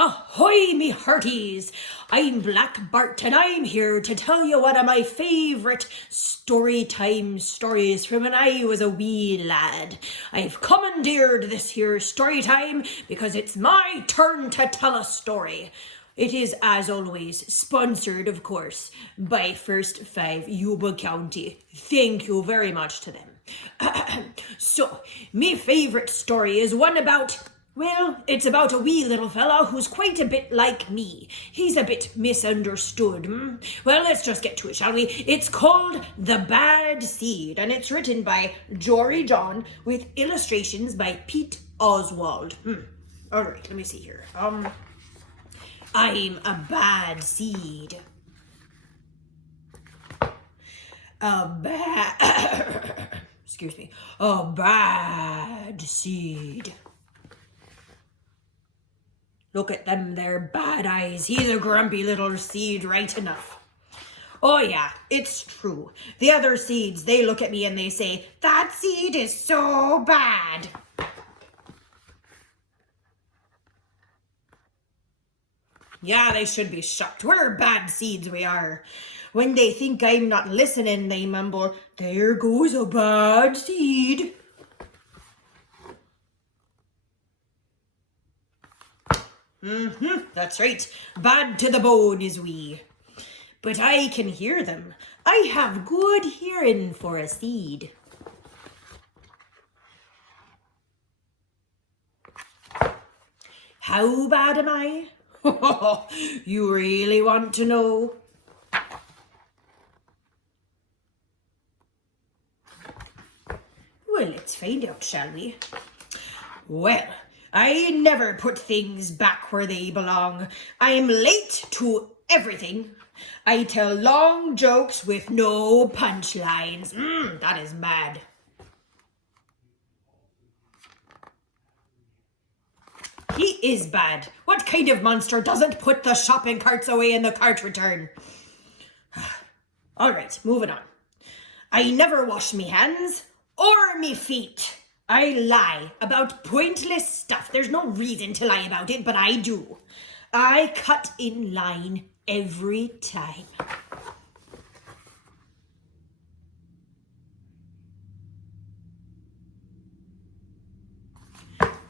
Ahoy, me hearties! I'm Black Bart and I'm here to tell you one of my favourite Storytime stories from when I was a wee lad. I've commandeered this here Storytime because it's my turn to tell a story. It is, as always, sponsored, of course, by First 5 Yuba County. Thank you very much to them. So, me favourite story is one about... Well, it's about a wee little fella who's quite a bit like me. He's a bit misunderstood. Well, let's just get to it, shall we? It's called The Bad Seed, and it's written by Jory John with illustrations by Pete Oswald. All right, let me see here. I'm a bad seed. Excuse me. A bad seed. Look at them, their bad eyes. He's a grumpy little seed, right enough. Oh yeah, it's true. The other seeds, they look at me and they say, that seed is so bad. Yeah, they should be shocked. We're bad seeds, we are. When they think I'm not listening, they mumble, there goes a bad seed. That's right. Bad to the bone is we. But I can hear them. I have good hearing for a seed. How bad am I? You really want to know? Well, let's find out, shall we? Well, I never put things back where they belong. I'm late to everything. I tell long jokes with no punchlines. That is mad. He is bad. What kind of monster doesn't put the shopping carts away in the cart return? All right, moving on. I never wash me hands or me feet. I lie about pointless stuff. There's no reason to lie about it, but I do. I cut in line every time.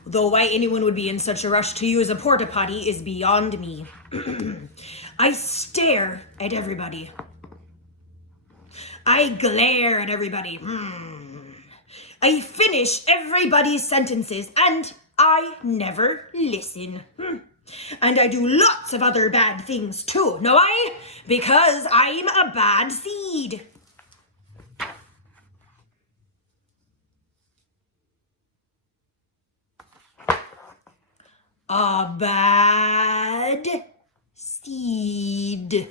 Though why anyone would be in such a rush to use a porta potty is beyond me. I stare at everybody. I glare at everybody. I finish everybody's sentences and I never listen. And I do lots of other bad things too, know I? Because I'm a bad seed. A bad seed.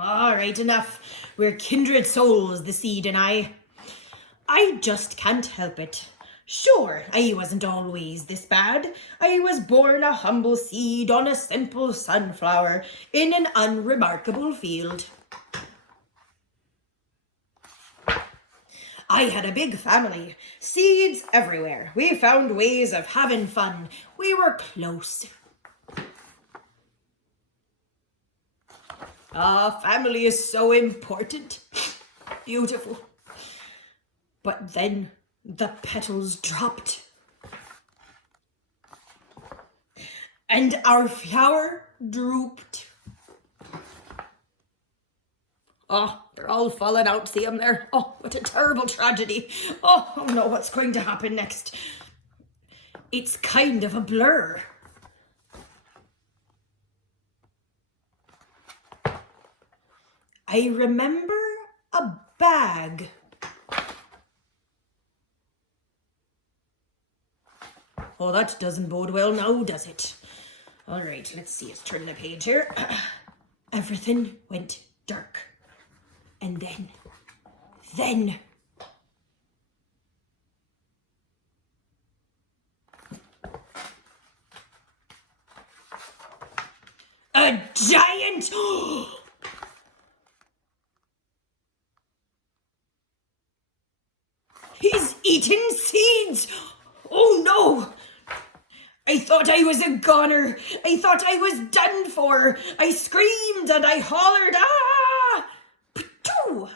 All right, enough. We're kindred souls, the seed and I. I just can't help it. Sure, I wasn't always this bad. I was born a humble seed on a simple sunflower in an unremarkable field. I had a big family, seeds everywhere. We found ways of having fun. We were close. Family is so important. Beautiful. But then the petals dropped. And our flower drooped. Oh, they're all falling out, see them there? Oh, what a terrible tragedy. Oh no, what's going to happen next? It's kind of a blur. I remember a bag. Oh, that doesn't bode well now, does it? All right, let's see. Let's turn the page here. Everything went dark. And then... a giant... He's eating seeds! I thought I was a goner. I thought I was done for. I screamed and I hollered, ah! Pachoo!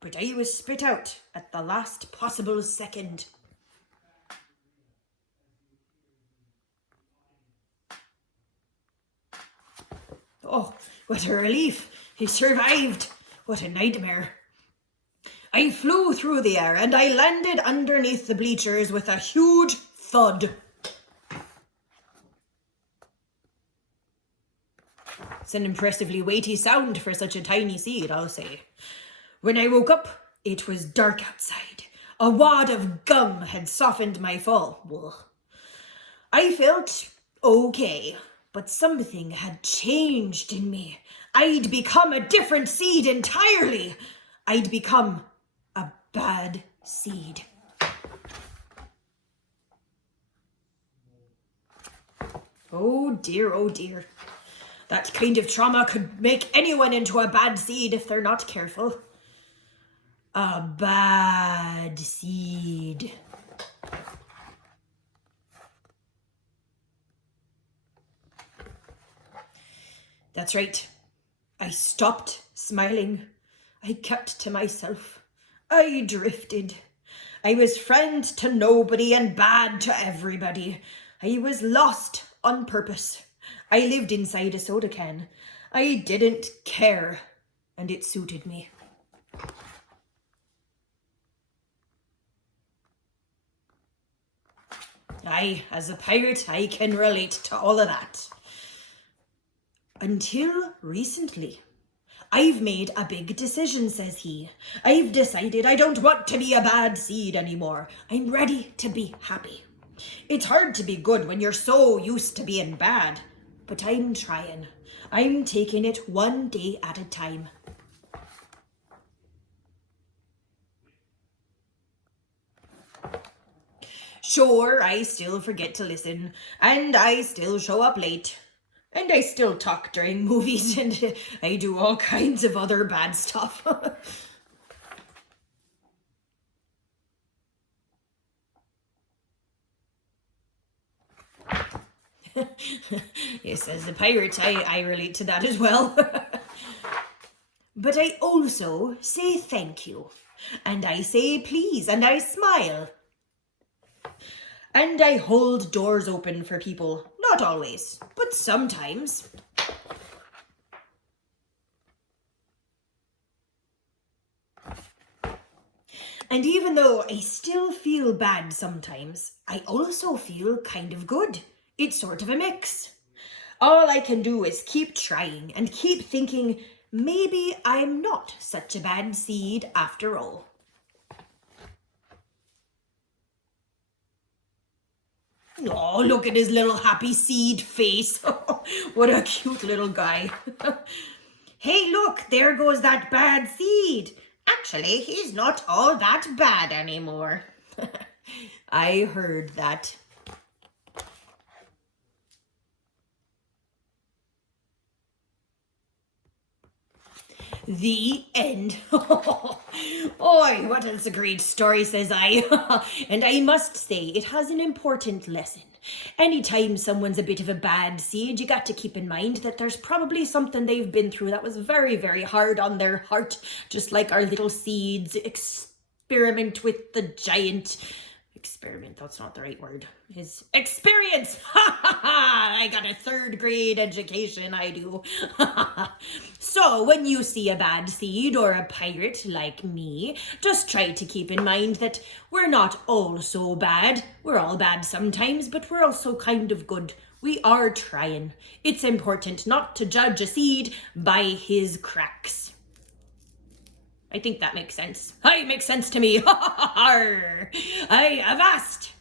But I was spit out at the last possible second. Oh, what a relief. He survived. What a nightmare. I flew through the air and I landed underneath the bleachers with a huge thud. It's an impressively weighty sound for such a tiny seed, I'll say. When I woke up, it was dark outside. A wad of gum had softened my fall. Ugh. I felt okay, but something had changed in me. I'd become a different seed entirely. I'd become a bad seed. Oh dear, oh dear. That kind of trauma could make anyone into a bad seed if they're not careful. A bad seed. That's right. I stopped smiling. I kept to myself. I drifted. I was friend to nobody and bad to everybody. I was lost on purpose. I lived inside a soda can. I didn't care, and it suited me. As a pirate, I can relate to all of that. Until recently. I've made a big decision, says he. I've decided I don't want to be a bad seed anymore. I'm ready to be happy. It's hard to be good when you're so used to being bad. But I'm trying. I'm taking it one day at a time. Sure, I still forget to listen, and I still show up late, and I still talk during movies, and I do all kinds of other bad stuff. Yes, as a pirate, I relate to that as well. But I also say thank you, and I say please, and I smile. And I hold doors open for people. Not always, but sometimes. And even though I still feel bad sometimes, I also feel kind of good. It's sort of a mix. All I can do is keep trying and keep thinking, maybe I'm not such a bad seed after all. Oh, look at his little happy seed face. What a cute little guy. Hey, look, there goes that bad seed. Actually, he's not all that bad anymore. I heard that. The end. Oi, what is a great story, says I. And I must say, it has an important lesson. Anytime someone's a bit of a bad seed, you got to keep in mind that there's probably something they've been through that was very, very hard on their heart, just like our little seeds experiment with the giant... Experiment, that's not the right word. His experience. I got a 3rd grade education, I do. So when you see a bad seed or a pirate like me, just try to keep in mind that we're not all so bad. We're all bad sometimes, but we're also kind of good. We are trying. It's important not to judge a seed by his cracks. I think that makes sense. It makes sense to me. I avast.